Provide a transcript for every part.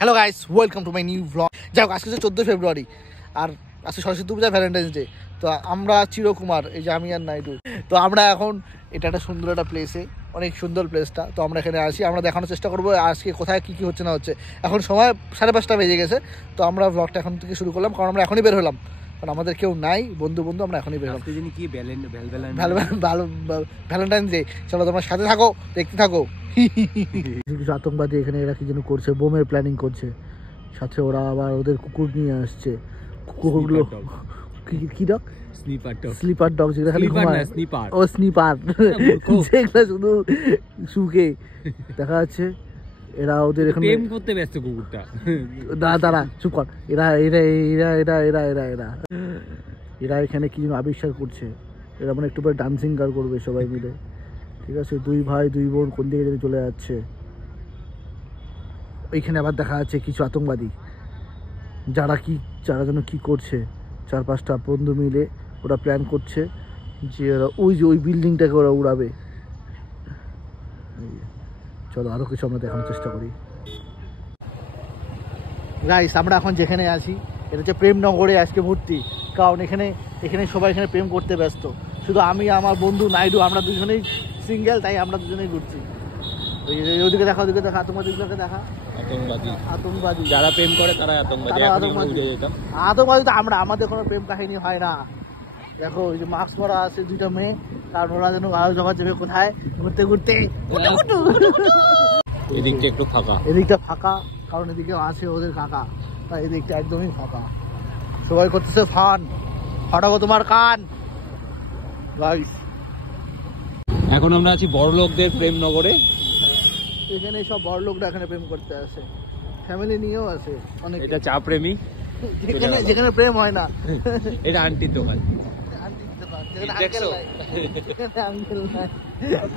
Hello guys, welcome to my new blog. যাই হোক, আজকে 14 ফেব্রুয়ারি আর আজকে সরস্বতী পূজা, ভ্যালেন্টাইন্স ডে। তো আমরা চিরকুমার, এই যে আমি আর নাইডু, তো আমরা এখন এটা একটা সুন্দর একটা প্লেসে, অনেক সুন্দর প্লেসটা। তো আমরা এখানে আসি, আমরা দেখানোর চেষ্টা করবো আজকে কোথায় কী কী হচ্ছে না হচ্ছে। এখন সময় 5:30 বেজে গেছে। তো আমরা ব্লগটা এখন থেকে শুরু করলাম, কারণ আমরা এখনই বের হলাম, কারণ আমাদের কেউ নাই বন্ধু আমরা এখনই বের হলাম। Valentine's day. চলো তোমার সাথে থাকো, দেখতে থাকো। কিছু আতঙ্কবাদী এখানে এরা কি যেন করছে, বোমের প্ল্যানিং করছে। সাথে ওরা আবার ওদের কুকুর নিয়ে আসছে। কুকুরগুলো কি ডগ? স্লিপার ডগ, যেগুলো খালি ঘুমায়। ও স্নিপার, যেগুলো শুধু শুকে দেখা যাচ্ছে। এরা ওদের এখানে প্রেম করতে ব্যস্ত কুকুরটা। দাঁড়া চুপ কর। এরা এরা এরা এরা এরা এরা এরা এরা এখানে কি যেন আবিষ্কার করছে। এরা মানে একটু পরে ডান্সিং গার করবে সবাই মিলে। ঠিক আছে, দুই ভাই দুই বোন কোন দিকে যেন চলে যাচ্ছে। ওইখানে আবার দেখা যাচ্ছে কিছু আতঙ্কবাদী, যারা যেন কি করছে। 4-5টা বন্ধু মিলে ওরা প্ল্যান করছে যে ওরা ওই বিল্ডিংটাকে ওরা উড়াবে। চলো আরো কিছু আমরা দেখানোর চেষ্টা করি। গাইস, আমরা এখন যেখানে আছি এটা হচ্ছে প্রেমনগরে আজকে ভর্তি, কারণ এখানে সবাই এখানে প্রেম করতে ব্যস্ত। শুধু আমি, আমার বন্ধু নাইডু, আমরা দুজনেই সিঙ্গেল, তাই আমরা দুজনেই ঘুরছি। ওইদিকে দেখা, ওদিকে দেখা, আতঙ্কবাদীগুলোকে দেখা। আতঙ্কবাদী যারা প্রেম করে তারা আতঙ্কবাদী তো আমরা, আমাদের কোনো প্রেম কাহিনী হয় না। দেখো ওই যে মাস্ক পরা আছে 2টা মেয়ে, কারণ ওরা যেন আরো জগৎ যাবে কোথায় ঘুরতে ঘুরতে। এদিকটা একটু ফাঁকা, এদিকটা ফাঁকা, কারণ এদিকে আছে ওদের কাকা, তাই এদিকটা একদমই ফাঁকা। সবাই করতেছে ফান, ফাটাবো তোমার কান। গাইস, এখন আমরা আছি বড় লোকদের প্রেমনগরে। এখানে সব বড় লোকরা এখানে প্রেম করতে আসে, ফ্যামিলি নিয়েও আছে অনেক। এটা চা প্রেমী, যেখানে প্রেম হয় না। এটা আন্টির দোকান।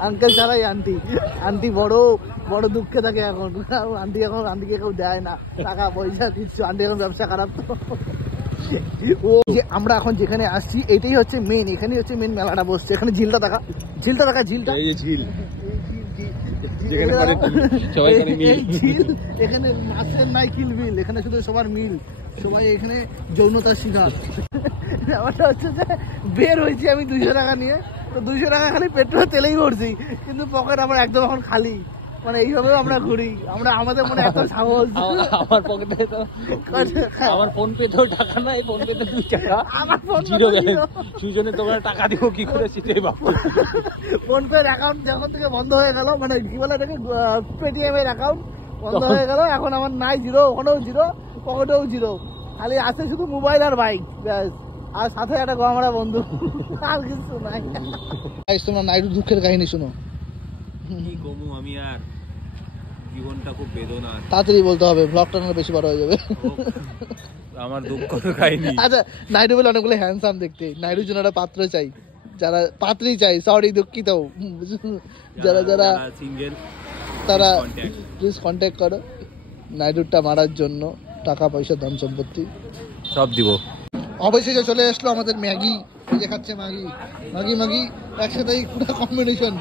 আঙ্কেল ছাড়াই আন্টি। আন্টি বড় বড় দুঃখে থাকে এখন। আন্টিকে কেউ দেয় না টাকা পয়সা দিচ্ছ। আন্টি এখন ব্যবসা খারাপ। তো ও যে আমরা এখন যেখানে আসছি এটাই হচ্ছে মেন, এখানে হচ্ছে মেন মেলাটা বসছে। এখানে ঝিলটা দেখা, ঝিলটা এই যে ঝিল, এখানে মাছের নাই কিলবিল, এখানে শুধু সবার মিল। সবাই এখানে যৌনতার শিকার। ব্যাপারটা হচ্ছে যে বের হয়েছি আমি 200 টাকা নিয়ে, তো 200 টাকা খালি পেট্রোল তেলেই ভরছি, কিন্তু পকেট আমার একদম এখন খালি। মানে এইভাবে আমরা ঘুরি, আমাদের মনে এত সাহস। আমার পকেটে তো আমার ফোন পে তো টাকা নাই, ফোন পে তো 2 টাকা। আমার ফোন সুজনের দোকানে টাকা দিব কি করে সেটাই ভাবছি। ফোন পে অ্যাকাউন্ট যখন থেকে বন্ধ হয়ে গেল, মানে কি বলে এটাকে, পেটিএম এর অ্যাকাউন্ট বন্ধ হয়ে গেল। এখন আমার নাই জিরো, ওখানেও জিরো, পকেটেও জিরো, খালি আছে শুধু মোবাইল আর বাইক, ব্যাস। আর সাথে একটা গোয়ামারা বন্ধু, আর কিছু নাই। তোমরা নাইডু দুঃখের কাহিনী শুনো। কি কমু আমি, আর জীবনটা খুব বেদনা। তাড়াতাড়ি বলতে হবে, ব্লগটা না বেশি বড় হয়ে যাবে। আমার দুঃখ কাহিনী। আচ্ছা, নাইডু বলে অনেকগুলো হ্যান্ডসাম দেখতে, নাইডুর জন্য একটা পাত্র চাই, যারা পাত্রী চাই, সরি দুঃখিত, যারা সিঙ্গেল তারা প্লিজ কন্ট্যাক্ট করো নাইডুরটা মারার জন্য। টাকা পয়সা ধন সম্পত্তি সব দিব। অবশেষে চলে আসলো আমাদের ম্যাগি। এই যে খাচ্ছে ম্যাগি একসাথেই পুরো কম্বিনেশন।